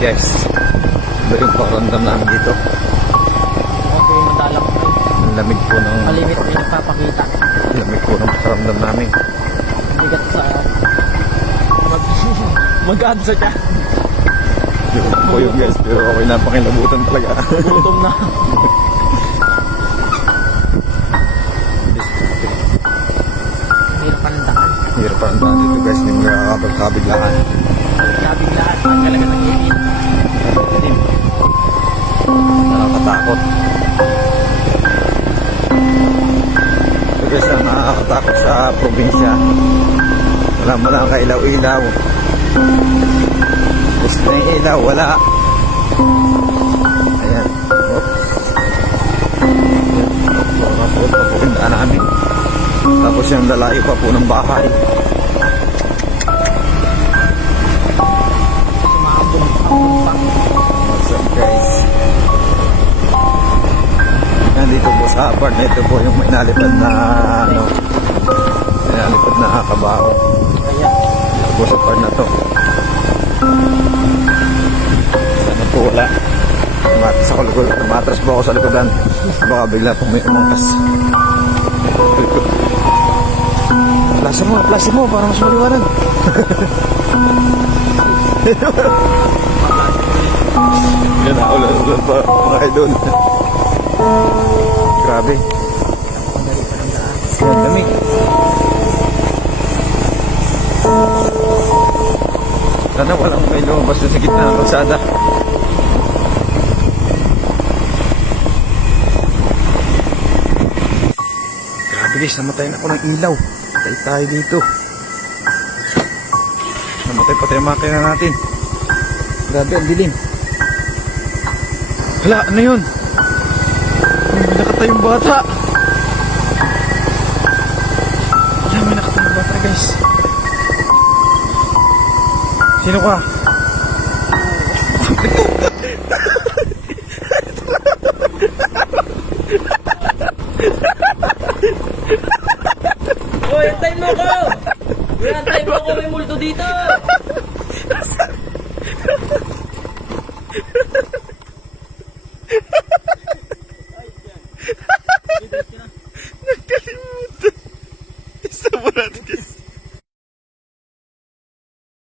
guys. Iba yung pakiramdam namin dito. Okay, madalang ko. Ang lamig po ng... Malimit ko yung nagpapakita. Ang lamig po ng pakiramdam namin. Bigat sa mag-adsa ka. Yun po yung guys, pero ako'y napakilabutan talaga. Gutom na. Hirap ang daan. Hirap pa ang daan dito guys, hindi mo nakakapagkabiglaan. Kabiglaan. Ang talaga ng iin. Nakakatakot. So guys, ang nakakatakot sa probinsya. Wala mo lang kailaw-ilaw. Gusto na yung ilaw, wala. Ayan. Oops. Ayan. Papagandaan namin. Tapos yung lalayo pa po ng bahay. Sumabong pa. What's up guys? Nandito po sa apart na ito po yung may nalipad na ano, may nalipad na kabao. Kaya, Ito po sa part na to. Sana po wala. Tumatras po ako sa likodan. Baka bigla pong may umangkas. Plasin mo para mas maliwanag. Yan na, ulan pa mga idol. Grabe. pagdali pa ng daan. Yan, lamig. Sana walang may lumabas na sa gitna ng kalsada. Grabe guys, namatayin ako ng ilaw. Patay tayo dito. Namatay pa tayo makina natin. Grabe, ang dilim. Hala, ano yun? May nakatayong bata. Hala, may nakatayong bata guys. Sino ka? Hoy, antayin mo ko! Hoy, antayin mo ko, may multo dito!